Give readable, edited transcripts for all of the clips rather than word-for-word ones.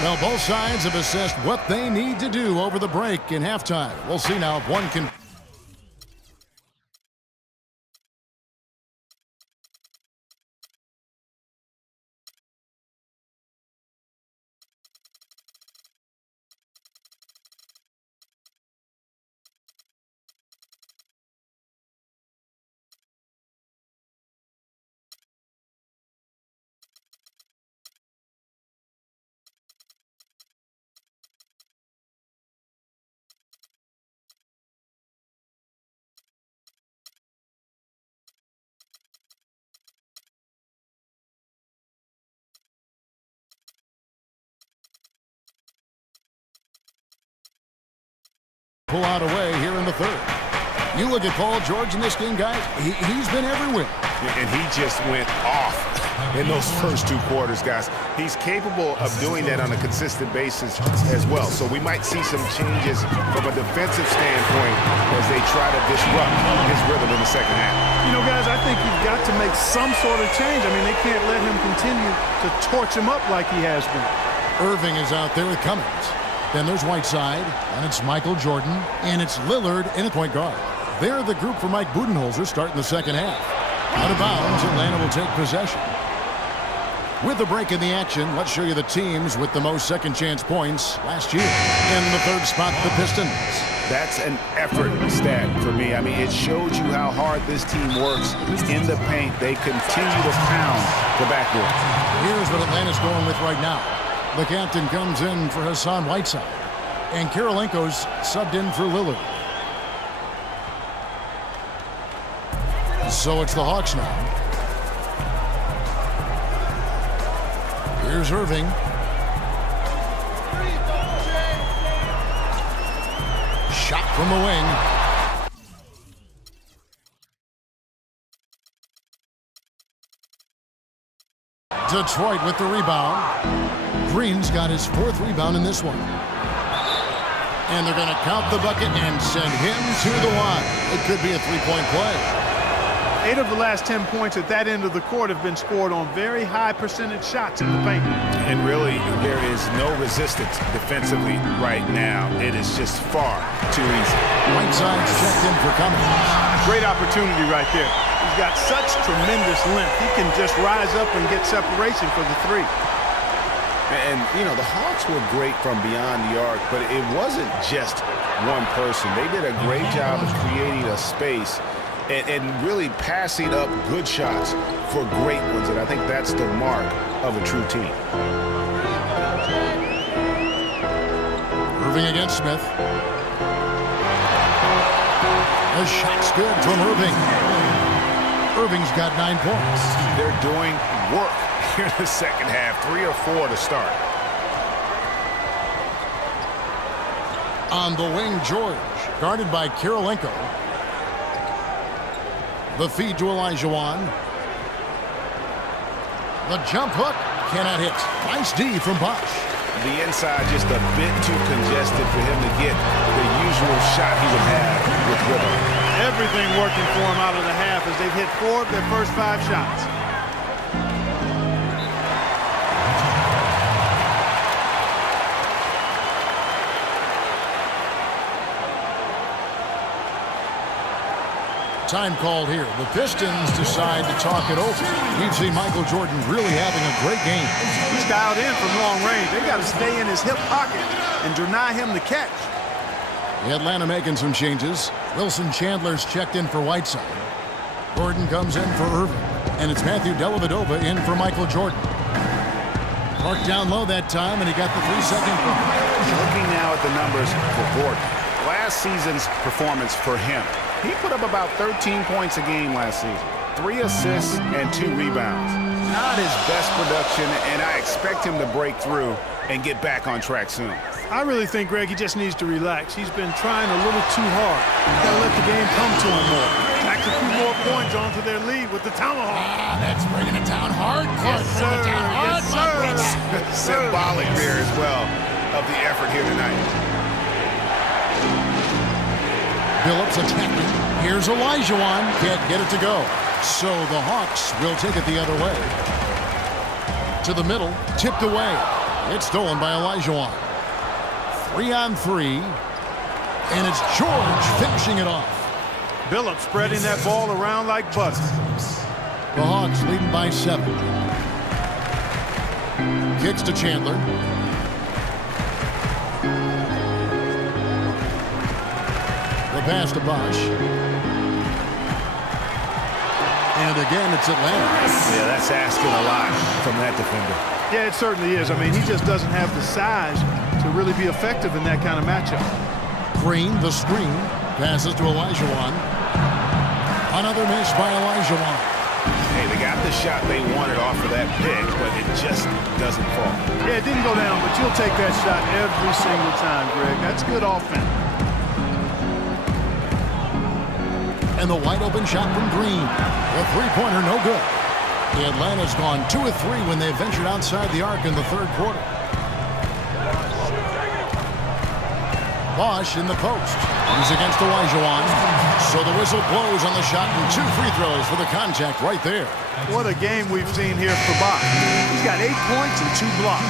Well, both sides have assessed what they need to do over the break in halftime. We'll see now if one can... pull out away here in the third. You look at Paul George in this game, guys. He's been everywhere. And he just went off in those first 2 quarters, guys. He's capable of doing that on a consistent basis as well. So we might see some changes from a defensive standpoint as they try to disrupt his rhythm in the second half. You know, guys, I think you've got to make some sort of change. I mean, they can't let him continue to torch him up like he has been. Irving is out there with Cummings. Then there's Whiteside, and it's Michael Jordan, and it's Lillard in at point guard. They're the group for Mike Budenholzer starting the second half. Out of bounds, Atlanta will take possession. With a break in the action, let's show you the teams with the most second-chance points last year. In the third spot, the Pistons. That's an effort stat for me. I mean, it shows you how hard this team works in the paint. They continue to pound the backboard. Here's what Atlanta's going with right now. The captain comes in for Hassan Whiteside, and Kirilenko's subbed in for Lillard. So it's the Hawks now. Here's Irving. Shot from the wing. Detroit with the rebound. Green's got his 4th rebound in this one. And they're going to count the bucket and send him to the line. It could be a 3-point play. 8 of the last 10 points at that end of the court have been scored on very high percentage shots in the paint. And really, there is no resistance defensively right now. It is just far too easy. Whiteside's checked in for Cummings. Great opportunity right there. He's got such tremendous length. He can just rise up and get separation for the 3. And, you know, the Hawks were great from beyond the arc, but it wasn't just one person. They did a great job of creating a space and really passing up good shots for great ones. And I think that's the mark of a true team. Irving against Smith. The shot's good from Irving. Irving's got 9 points. They're doing work here in the second half. 3 or 4 to start. On the wing, George, guarded by Kirilenko. The feed to Olajuwon. The jump hook cannot hit. Nice D from Bosh. The inside just a bit too congested for him to get the usual shot he would have with rhythm. Everything working for him out of the half as they've hit 4 of their first 5 shots. Time called here. The Pistons decide to talk it over. We've seen Michael Jordan really having a great game. He's dialed in from long range. They got to stay in his hip pocket and deny him the catch. Atlanta making some changes. Wilson Chandler's checked in for Whiteside. Gordon comes in for Irving. And it's Matthew Dellavedova in for Michael Jordan. Marked down low that time, and he got the 3-second clock. Looking now at the numbers for Gordon. Last season's performance for him. He put up about 13 points a game last season. 3 assists and 2 rebounds. Not his best production, and I expect him to break through and get back on track soon. I really think, Greg, he just needs to relax. He's been trying a little too hard. He's got to let the game come to him more. Tack a few more points onto their lead with the tomahawk. That's bringing it down hard. Yes, sir. Yes, sir. Symbolic there as well of the effort here tonight. Phillips attacking. Here's Olajuwon. Can't get it to go. So the Hawks will take it the other way. To the middle. Tipped away. It's stolen by Olajuwon. 3-on-3. And it's George finishing it off. Billups spreading that ball around like butter. The Hawks leading by 7. Kicks to Chandler. The pass to Bosch. And again, it's Atlanta. Yeah, that's asking a lot from that defender. Yeah, it certainly is. I mean, he just doesn't have the size to really be effective in that kind of matchup. Green, the screen. Passes to Olajuwon. Another miss by Olajuwon. Hey, they got the shot they wanted off of that pick, but it just doesn't fall. Yeah, it didn't go down, but you'll take that shot every single time, Greg. That's good offense. And the wide open shot from Green. The three-pointer no good. The Atlanta's gone 2 of 3 when they ventured outside the arc in the third quarter. Bosch in the post. He's against Olajuwon. So the whistle blows on the shot and 2 free throws for the contact right there. What a game we've seen here for Bosch. He's got 8 points and 2 blocks.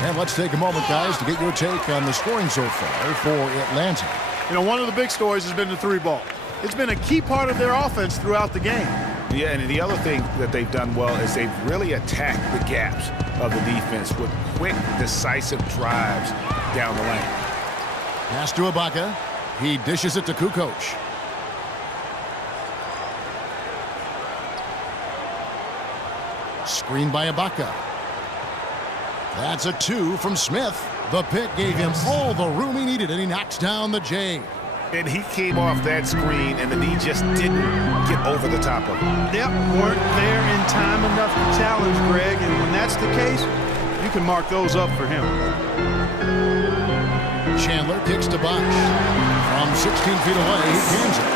And let's take a moment, guys, to get your take on the scoring so far for Atlanta. You know, one of the big stories has been the 3-ball. It's been a key part of their offense throughout the game. Yeah, and the other thing that they've done well is they've really attacked the gaps of the defense with quick, decisive drives down the lane. Pass to Ibaka. He dishes it to Kukoc. Screen by Ibaka. That's a 2 from Smith. The pick gave him all the room he needed, and he knocks down the J. And he came off that screen, and the D just didn't get over the top of it. Yep, weren't there in time enough to challenge Greg, and when that's the case, you can mark those up for him. Chandler kicks to Bosch. From 16 feet away, he cans it.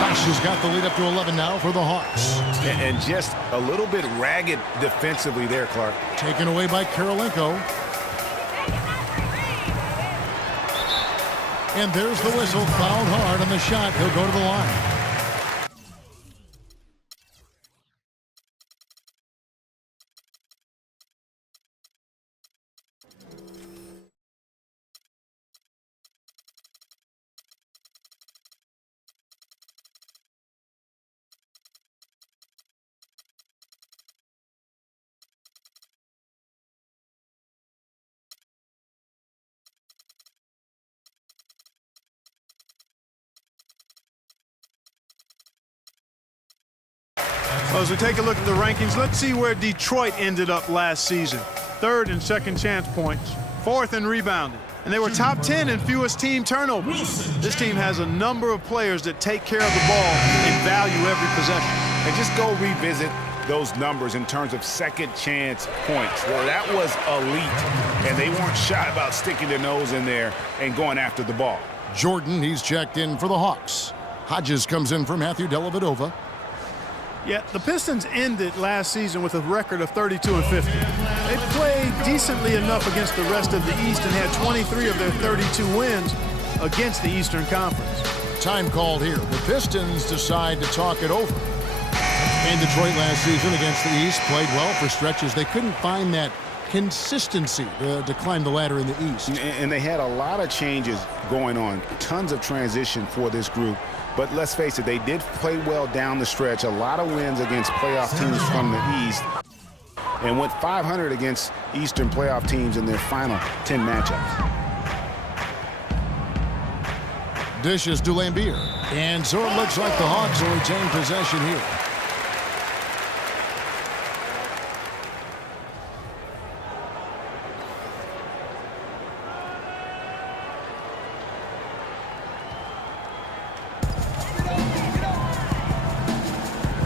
Bosch has got the lead up to 11 now for the Hawks. And just a little bit ragged defensively there, Clark. Taken away by Karolinko. And there's the whistle. Fouled hard on the shot. He'll go to the line. Well, as we take a look at the rankings, let's see where Detroit ended up last season. 3rd in second chance points, 4th in rebounding, and they were top 10 in fewest team turnovers. This team has a number of players that take care of the ball and value every possession. And just go revisit those numbers in terms of second chance points. Well, that was elite, and they weren't shy about sticking their nose in there and going after the ball. Jordan, he's checked in for the Hawks. Hodges comes in for Matthew Dellavedova. Yeah, the Pistons ended last season with a record of 32-50. They played decently enough against the rest of the East and had 23 of their 32 wins against the Eastern Conference. Time called here. The Pistons decide to talk it over. And Detroit last season against the East played well for stretches. They couldn't find that consistency to climb the ladder in the East. And they had a lot of changes going on, tons of transition for this group. But let's face it, they did play well down the stretch. A lot of wins against playoff teams from the East. And went 500 against Eastern playoff teams in their final 10 matchups. Dishes to Lambier. And so it looks like the Hawks will retain possession here.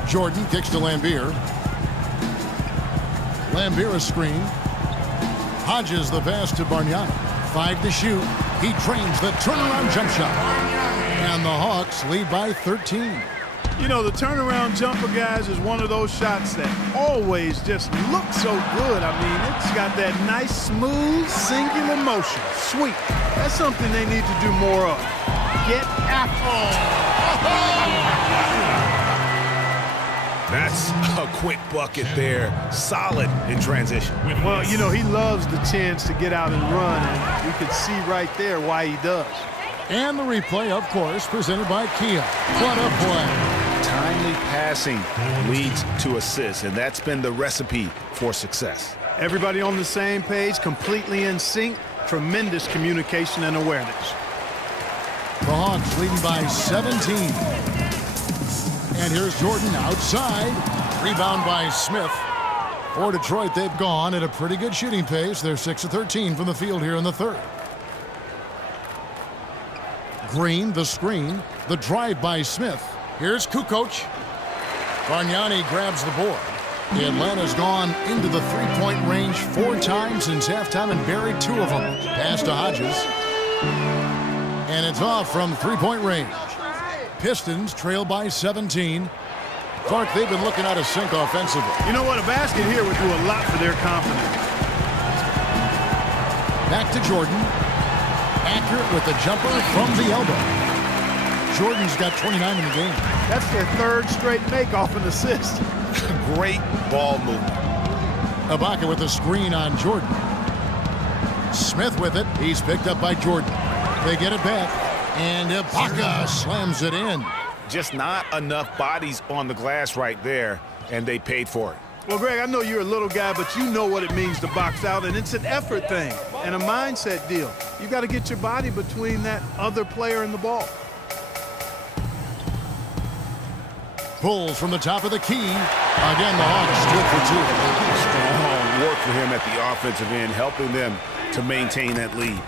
Jordan kicks to Lambier. Lambier a screen. Hodges the pass to Bargnani. 5 to shoot. He trains the turnaround jump shot. And the Hawks lead by 13. You know, the turnaround jumper, guys, is one of those shots that always just looks so good. I mean, it's got that nice, smooth, singular motion. Sweet. That's something they need to do more of. Get after it. That's a quick bucket there. Solid in transition. Well, you know, he loves the chance to get out and run, and we could see right there why he does. And the replay, of course, presented by Kia. What a play. Timely passing leads to assists, and that's been the recipe for success. Everybody on the same page, completely in sync. Tremendous communication and awareness. The Hawks leading by 17. And here's Jordan outside. Rebound by Smith. For Detroit, they've gone at a pretty good shooting pace. They're 6 of 13 from the field here in the third. Green, the screen. The drive by Smith. Here's Kukoc. Bargnani grabs the board. Atlanta's gone into the three-point range 4 times since halftime and buried 2 of them. Pass to Hodges. And it's off from three-point range. Pistons trail by 17. Clark, they've been looking out of sync offensively. You know what? A basket here would do a lot for their confidence. Back to Jordan. Accurate with the jumper from the elbow. Jordan's got 29 in the game. That's their 3rd straight make off an assist. Great ball movement. Ibaka with the screen on Jordan. Smith with it. He's picked up by Jordan. They get it back. And Ibaka slams it in. Just not enough bodies on the glass right there, and they paid for it. Well, Greg, I know you're a little guy, but you know what it means to box out, and it's an effort thing and a mindset deal. You got to get your body between that other player and the ball. Pulls from the top of the key. Again, the Hawks good for 2. Strong work for him at the offensive end, helping them to maintain that lead.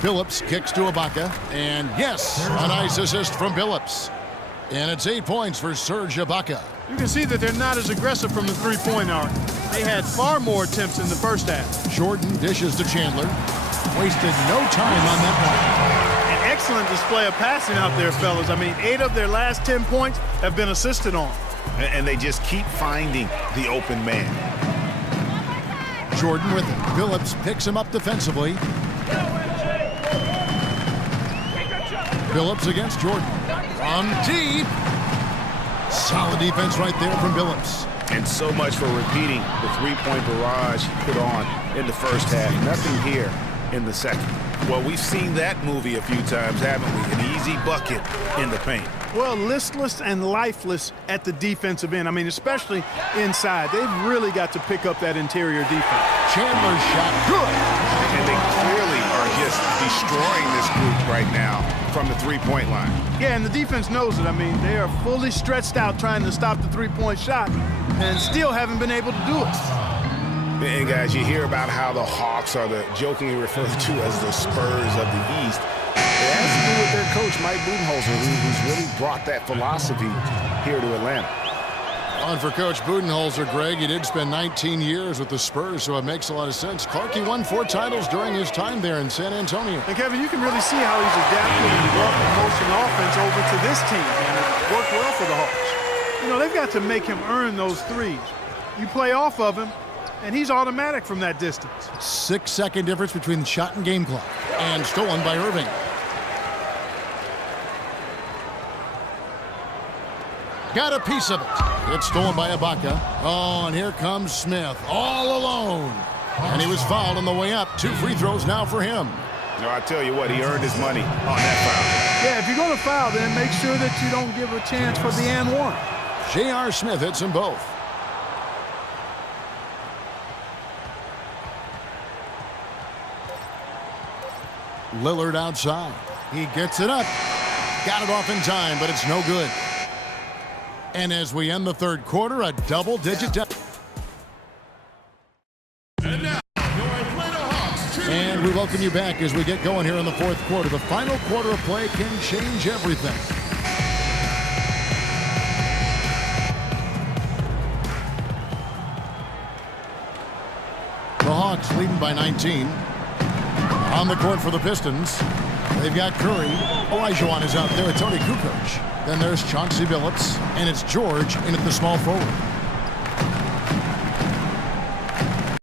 Phillips kicks to Ibaka. And yes, a nice assist from Phillips. And it's 8 points for Serge Ibaka. You can see that they're not as aggressive from the three-point arc. They had far more attempts in the first half. Jordan dishes to Chandler. Wasted no time on that one. An excellent display of passing out there, fellas. I mean, 8 of their last 10 points have been assisted on. And they just keep finding the open man. Jordan with it. Phillips picks him up defensively. Phillips against Jordan. From deep. Solid defense right there from Phillips. And so much for repeating the three-point barrage he put on in the first half. Nothing here in the second. Well, we've seen that movie a few times, haven't we? An easy bucket in the paint. Well, listless and lifeless at the defensive end. I mean, especially inside. They've really got to pick up that interior defense. Chandler's shot good. And they clearly are just destroying this group right now from the three-point line. Yeah, and the defense knows it. I mean, they are fully stretched out trying to stop the three-point shot and still haven't been able to do it. And guys, you hear about how the Hawks are the jokingly referred to as the Spurs of the East. It has to do with their coach, Mike Budenholzer, who's really brought that philosophy here to Atlanta. On for Coach Budenholzer, Greg. He did spend 19 years with the Spurs, so it makes a lot of sense. Clark, he won 4 titles during his time there in San Antonio. And Kevin, you can really see how he's adapted and brought the motion offense over to this team, and it worked well for the Hawks. You know, they've got to make him earn those threes. You play off of him, and he's automatic from that distance. 6-second difference between the shot and game clock. And stolen by Irving. Got a piece of it. It's stolen by Ibaka. Oh, and here comes Smith all alone. And he was fouled on the way up. 2 free throws now for him. No, I tell you what, he earned his money on that foul. Yeah, if you're going to foul, then make sure that you don't give a chance for the and one. J.R. Smith hits them both. Lillard outside. He gets it up. Got it off in time, but it's no good. And as we end the third quarter, a double-digit deficit. And now, your Atlanta Hawks. And we welcome you back as we get going here in the fourth quarter. The final quarter of play can change everything. The Hawks leading by 19. On the court for the Pistons. They've got Curry. Olajuwon is out there with Tony Kukoc. Then there's Chauncey Billups. And it's George in at the small forward.